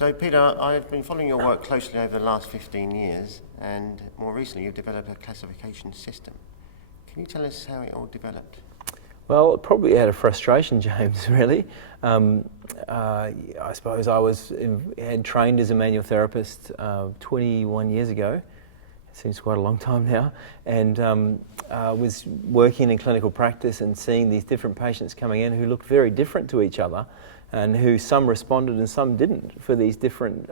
So, Peter, I've been following your work closely over the last 15 years, and more recently you've developed a classification system. Can you tell us how it all developed? Well, probably out of frustration, James, really. I suppose had trained as a manual therapist 21 years ago. It seems quite a long time now. And was working in clinical practice and seeing these different patients coming in who looked very different to each other, and who some responded and some didn't for these different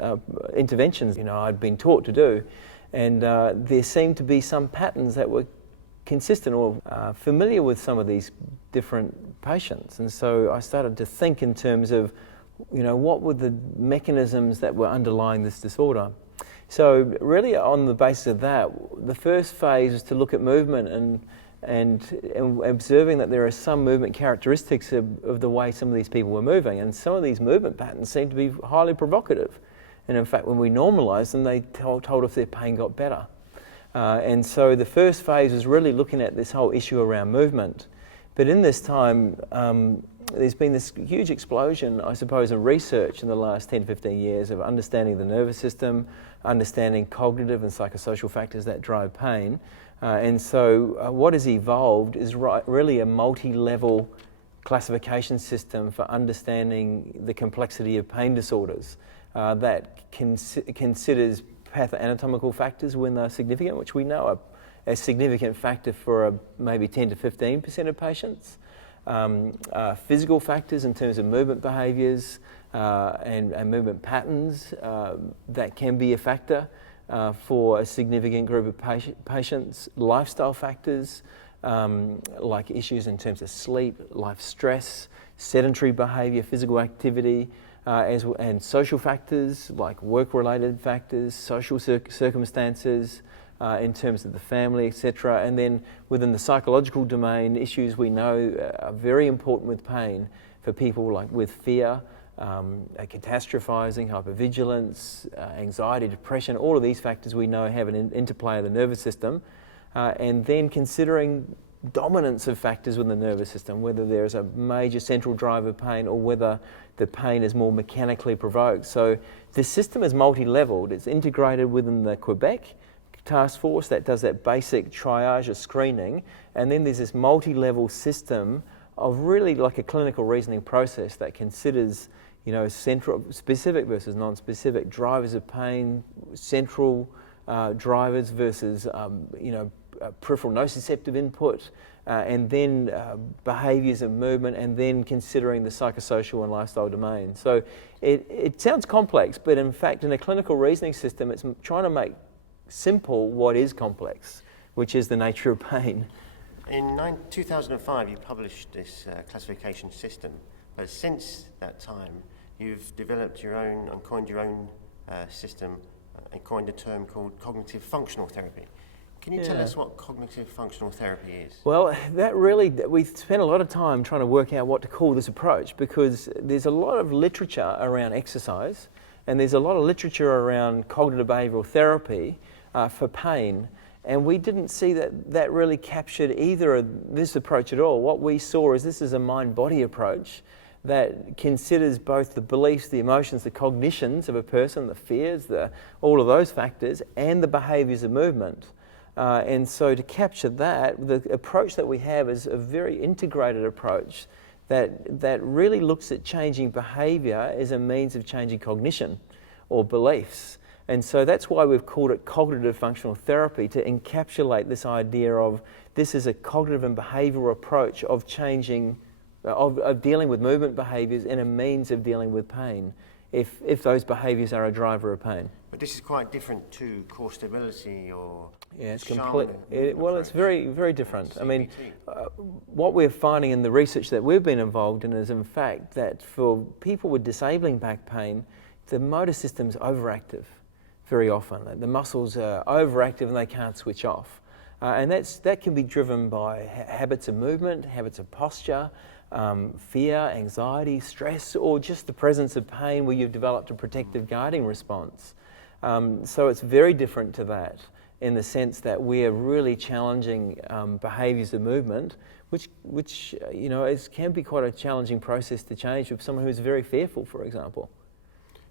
interventions, I'd been taught to do. And there seemed to be some patterns that were consistent or familiar with some of these different patients. And so I started to think in terms of, what were the mechanisms that were underlying this disorder? So really on the basis of that, the first phase was to look at movement and observing that there are some movement characteristics of the way some of these people were moving. And some of these movement patterns seemed to be highly provocative. And in fact, when we normalised them, they told if their pain got better. And so the first phase was really looking at this whole issue around movement. But in this time, there's been this huge explosion, I suppose, in research in the last 10, 15 years of understanding the nervous system, understanding cognitive and psychosocial factors that drive pain. And so what has evolved is really a multi-level classification system for understanding the complexity of pain disorders that considers pathoanatomical factors when they're significant, which we know are a significant factor for maybe 10 to 15% of patients. Physical factors in terms of movement behaviours and movement patterns that can be a factor for a significant group of patients. Lifestyle factors like issues in terms of sleep, life stress, sedentary behaviour, physical activity, and social factors like work-related factors, social circumstances in terms of the family, etc. And then within the psychological domain, issues we know are very important with pain for people like with fear, catastrophizing, hypervigilance, anxiety, depression. All of these factors we know have an interplay of the nervous system. And then considering dominance of factors within the nervous system, whether there's a major central driver of pain or whether the pain is more mechanically provoked. So this system is multi-leveled. It's integrated within the Quebec task force that does that basic triage of screening, and then there's this multi-level system of really like a clinical reasoning process that considers, central, specific versus non-specific drivers of pain, central drivers versus, peripheral nociceptive input, and then behaviours of movement, and then considering the psychosocial and lifestyle domain. So it sounds complex, but in fact in a clinical reasoning system it's trying to make simple what is complex, which is the nature of pain. In 2005 you published this classification system, but since that time you've developed your own and coined your own system and coined a term called cognitive functional therapy. Can you tell us what cognitive functional therapy is? Well, we spent a lot of time trying to work out what to call this approach, because there's a lot of literature around exercise and there's a lot of literature around cognitive behavioural therapy for pain, and we didn't see that really captured either of this approach at all. What we saw is this is a mind-body approach that considers both the beliefs, the emotions, the cognitions of a person, the fears, all of those factors, and the behaviours of movement. And so to capture that, the approach that we have is a very integrated approach that really looks at changing behaviour as a means of changing cognition or beliefs. And so that's why we've called it cognitive functional therapy, to encapsulate this idea of this is a cognitive and behavioural approach of changing, of dealing with movement behaviours and a means of dealing with pain, if those behaviours are a driver of pain. But this is quite different to core stability or... Yeah, it's complete. It's very, very different. I mean, what we're finding in the research that we've been involved in is, in fact, that for people with disabling back pain, the motor system's overactive very often. The muscles are overactive and they can't switch off. And that can be driven by habits of movement, habits of posture, fear, anxiety, stress, or just the presence of pain where you've developed a protective guarding response. So it's very different to that, in the sense that we are really challenging behaviours of movement, which can be quite a challenging process to change with someone who's very fearful, for example.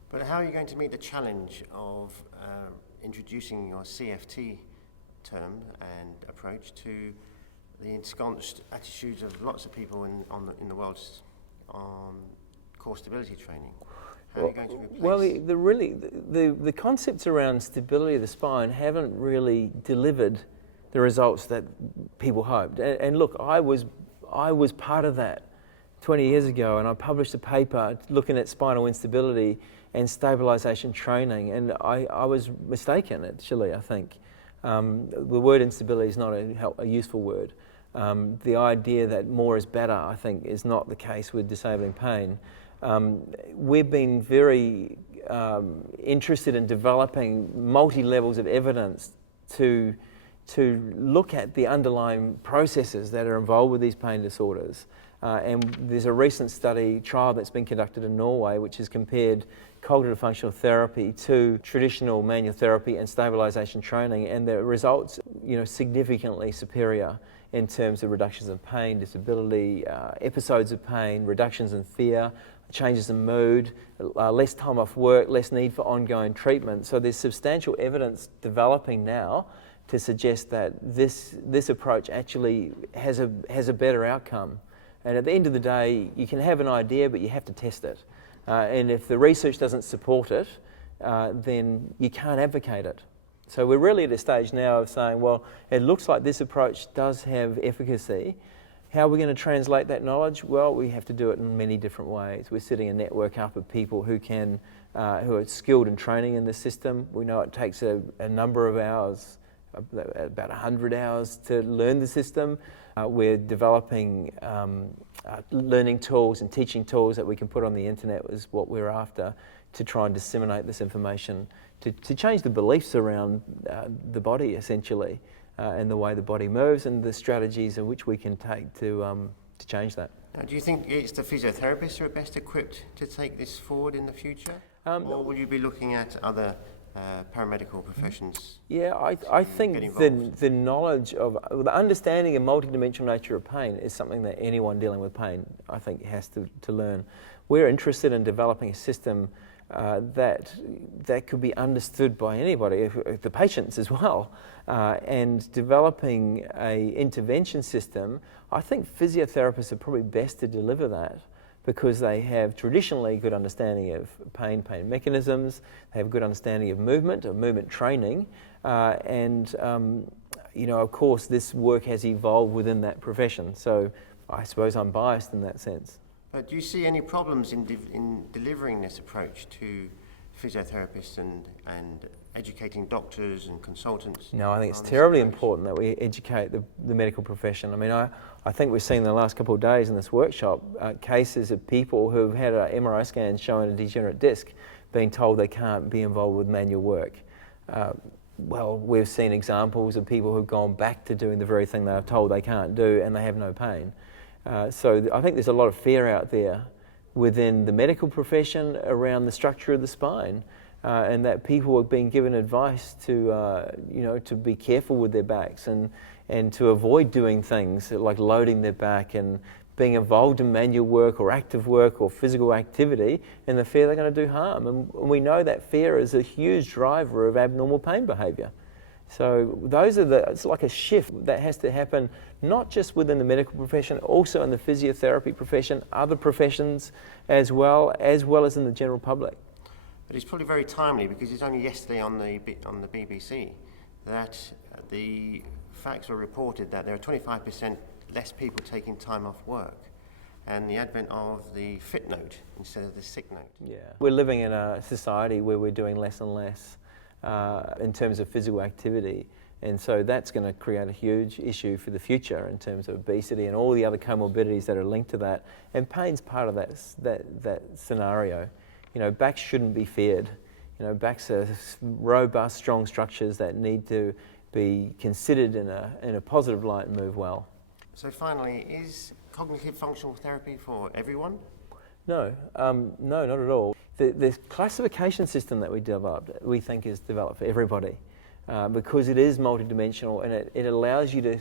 But how are you going to meet the challenge of introducing your CFT term and approach to the ensconced attitudes of lots of people in the world on core stability training? How are you going to replace? Well, the concepts around stability of the spine haven't really delivered the results that people hoped. And look, I was part of that 20 years ago, and I published a paper looking at spinal instability and stabilisation training, and I was mistaken, actually, I think. The word instability is not a useful word. The idea that more is better, I think, is not the case with disabling pain. We've been very interested in developing multi-levels of evidence to look at the underlying processes that are involved with these pain disorders. And there's a recent trial that's been conducted in Norway, which has compared cognitive functional therapy to traditional manual therapy and stabilisation training, and the results, significantly superior in terms of reductions in pain, disability, episodes of pain, reductions in fear, changes in mood, less time off work, less need for ongoing treatment. So there's substantial evidence developing now to suggest that this approach actually has a better outcome. And at the end of the day, you can have an idea, but you have to test it. And if the research doesn't support it, then you can't advocate it. So we're really at a stage now of saying, well, it looks like this approach does have efficacy. How are we going to translate that knowledge? Well, we have to do it in many different ways. We're setting a network up of people who are skilled in training in the system. We know it takes a number of hours, about 100 hours to learn the system. We're developing learning tools and teaching tools that we can put on the internet is what we're after, to try and disseminate this information, to change the beliefs around the body, essentially, and the way the body moves and the strategies in which we can take to change that. Now, do you think it's the physiotherapists who are best equipped to take this forward in the future? Or will you be looking at other paramedical professions? Yeah, I think the knowledge of, the understanding of multidimensional nature of pain is something that anyone dealing with pain, I think, has to learn. We're interested in developing a system that could be understood by anybody, the patients as well, and developing a intervention system. I think physiotherapists are probably best to deliver that, because they have traditionally good understanding of pain mechanisms, they have good understanding of movement training, and of course this work has evolved within that profession. So I suppose I'm biased in that sense. But do you see any problems in delivering this approach to physiotherapists and educating doctors and consultants? No, I think it's terribly important that we educate the medical profession. I mean, I think we've seen in the last couple of days in this workshop cases of people who've had an MRI scan showing a degenerate disc being told they can't be involved with manual work. Well, we've seen examples of people who've gone back to doing the very thing they were told they can't do, and they have no pain. So I think there's a lot of fear out there within the medical profession around the structure of the spine, and that people are being given advice to be careful with their backs and to avoid doing things like loading their back and being involved in manual work or active work or physical activity, and the fear they're going to do harm. And we know that fear is a huge driver of abnormal pain behaviour. So it's like a shift that has to happen, not just within the medical profession, also in the physiotherapy profession, other professions as well as in the general public. But it's probably very timely, because it's only yesterday on the BBC that the facts were reported that there are 25% less people taking time off work, and the advent of the fit note instead of the sick note. Yeah, we're living in a society where we're doing less and less in terms of physical activity, and so that's going to create a huge issue for the future in terms of obesity and all the other comorbidities that are linked to that, and pain's part of that scenario. Backs shouldn't be feared. Backs are robust, strong structures that need to be considered in a positive light and move well. So finally, is cognitive functional therapy for everyone? No, not at all. The classification system that we developed, we think, is developed for everybody, because it is multidimensional, and it allows you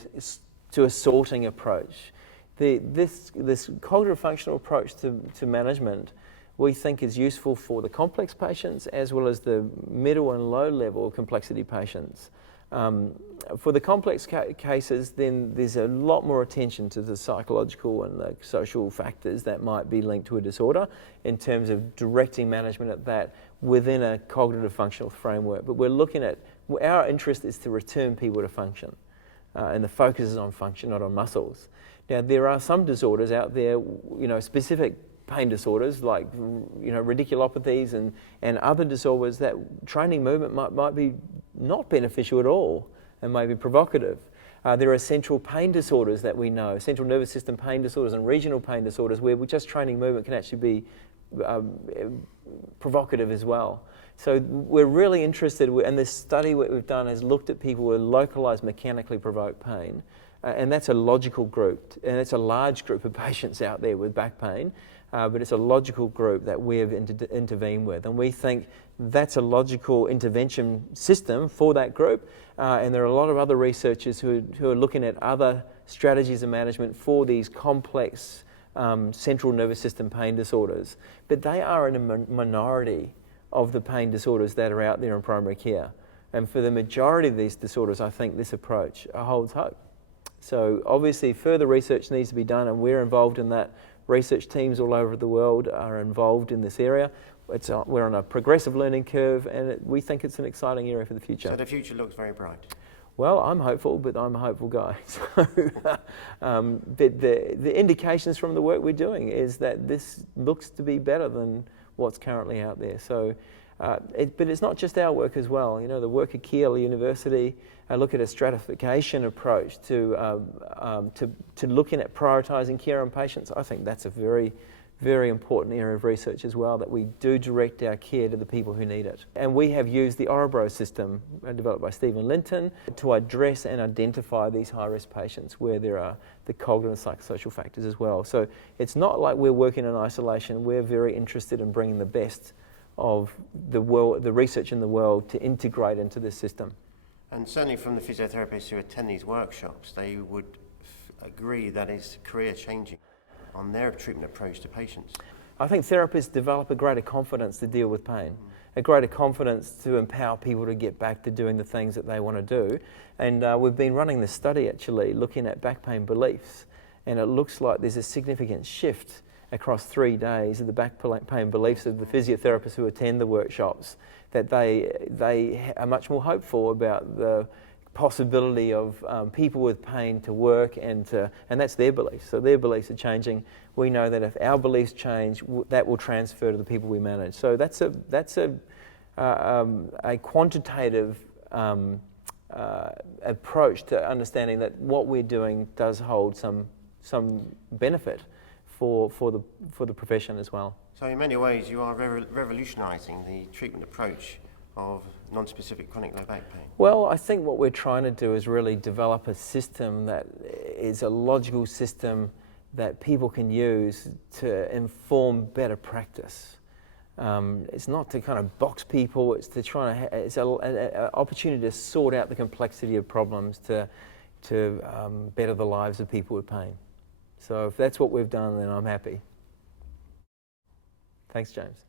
to a sorting approach. This cognitive functional approach to management we think is useful for the complex patients as well as the middle and low level complexity patients. For the complex cases, then there's a lot more attention to the psychological and the social factors that might be linked to a disorder in terms of directing management at that within a cognitive functional framework. But we're looking at, our interest is to return people to function. And the focus is on function, not on muscles. Now, there are some disorders out there, specific pain disorders like, radiculopathies and other disorders that training movement might be not beneficial at all and may be provocative. There are central pain disorders that we know, central nervous system pain disorders and regional pain disorders where just training movement can actually be provocative as well. So we're really interested, and this study we've done has looked at people with localized mechanically provoked pain, and that's a logical group, and it's a large group of patients out there with back pain, but it's a logical group that we've intervened with, and we think that's a logical intervention system for that group, and there are a lot of other researchers who are looking at other strategies of management for these complex central nervous system pain disorders, but they are in a minority of the pain disorders that are out there in primary care. And for the majority of these disorders, I think this approach holds hope. So obviously further research needs to be done, and we're involved in that. Research teams all over the world are involved in this area. We're on a progressive learning curve, and we think it's an exciting area for the future. So the future looks very bright. Well, I'm hopeful, but I'm a hopeful guy. So, but the indications from the work we're doing is that this looks to be better than what's currently out there. So, but it's not just our work as well. The work at Keele University, look at a stratification approach to looking at prioritising care on patients. I think that's a very, very important area of research as well, that we do direct our care to the people who need it. And we have used the Orebro system developed by Stephen Linton to address and identify these high-risk patients where there are the cognitive psychosocial factors as well. So it's not like we're working in isolation. We're very interested in bringing the best of the research in the world to integrate into this system. And certainly from the physiotherapists who attend these workshops, they would agree that it's career changing on their treatment approach to patients. I think therapists develop a greater confidence to deal with pain, a greater confidence to empower people to get back to doing the things that they want to do. And we've been running this study actually looking at back pain beliefs, and it looks like there's a significant shift across 3 days of the back pain beliefs of the physiotherapists who attend the workshops, that they are much more hopeful about the possibility of people with pain to work and that's their beliefs. So their beliefs are changing. We know that if our beliefs change, that will transfer to the people we manage. So that's a quantitative approach to understanding that what we're doing does hold some benefit for the profession as well. So in many ways, you are revolutionising the treatment approach of non-specific chronic low back pain. Well, I think what we're trying to do is really develop a system that is a logical system that people can use to inform better practice. It's not to kind of box people, it's to try to, it's an opportunity to sort out the complexity of problems to better the lives of people with pain. So if that's what we've done, then I'm happy. Thanks, James.